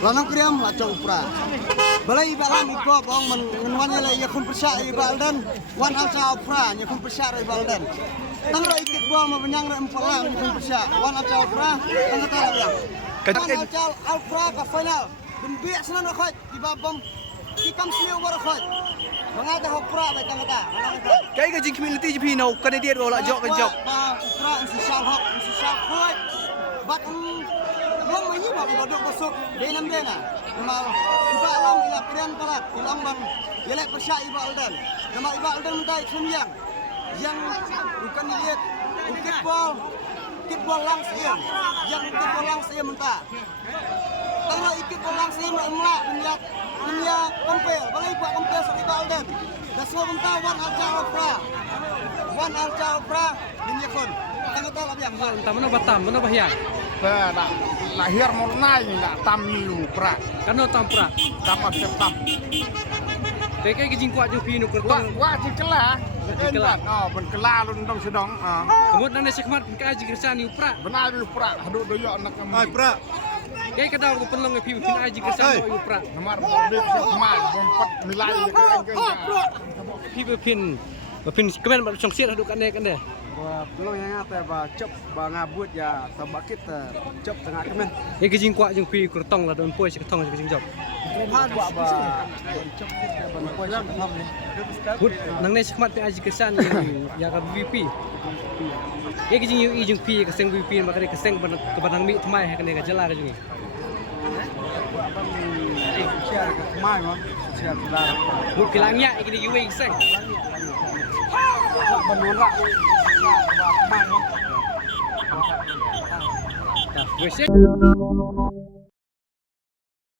Lanang kriam lacong pra. Balai balam iko bong menwan yale ya kum persya ibaldan wan alca pra ya kum persya ibaldan. Tang ra ikit bol ma benyang ra empala ya kum persya wan alca pra tang ta la biang. Wan alca alpra ka final. Ben bi asnan khot di babam ki kam sliu war khot. Mangada hopra ba tang ta. Cái jing community ji no Canadian wala jok kan jok. Ba pra social hok social khot. Bat long mai ni ba bodok bosok denam dena. Mal iba alam ila krian palat ilang bang yelek persya iba aldan. Nama iba aldan mentai semyang. Yang bukan lihat kitbol lang siam yang kitbol lang siam mentah kalau ikut bolang siam emlak dunia kompel balai buat kompel seperti balden dasar mentah wan alca opera dunia kon tengah tahu apa yang Entah mana Batam, mana Bahiang. Lahir mulai nak tamilu pra Kano tampra. sama tetap Tekai ke jingkuat ju pi nu kertong. wah cikela Cikela. oh ben kela lu ndong sedong Kemud nang sekmat ke aji kersan ni upra. benar lu pra haduk doyok nak ai pra Kai kada ko penlong pi pin aji kersan ni upra. nomor lebih semai bompat milai Pi pin kemen ba song siat haduk kan deh. belum yang apa ba cop ba ngabut ya tabakit cop tengah kemen Ke jingkuat jung pi kertong la don poi seketong ke jingjop. Tuhan buat ba cop kita ban poin sam ni Hud nang sekmat pi aji kersan ni ya ka VP. Ke jing yu jung pi ke seng VP makare ke seng ke banang mi thmai ha kan ka jala ka jungi. sosial ke kemai mah sosial saudara Hud kilangnya ke di yu seng. menolak kemai mah Dah, wes.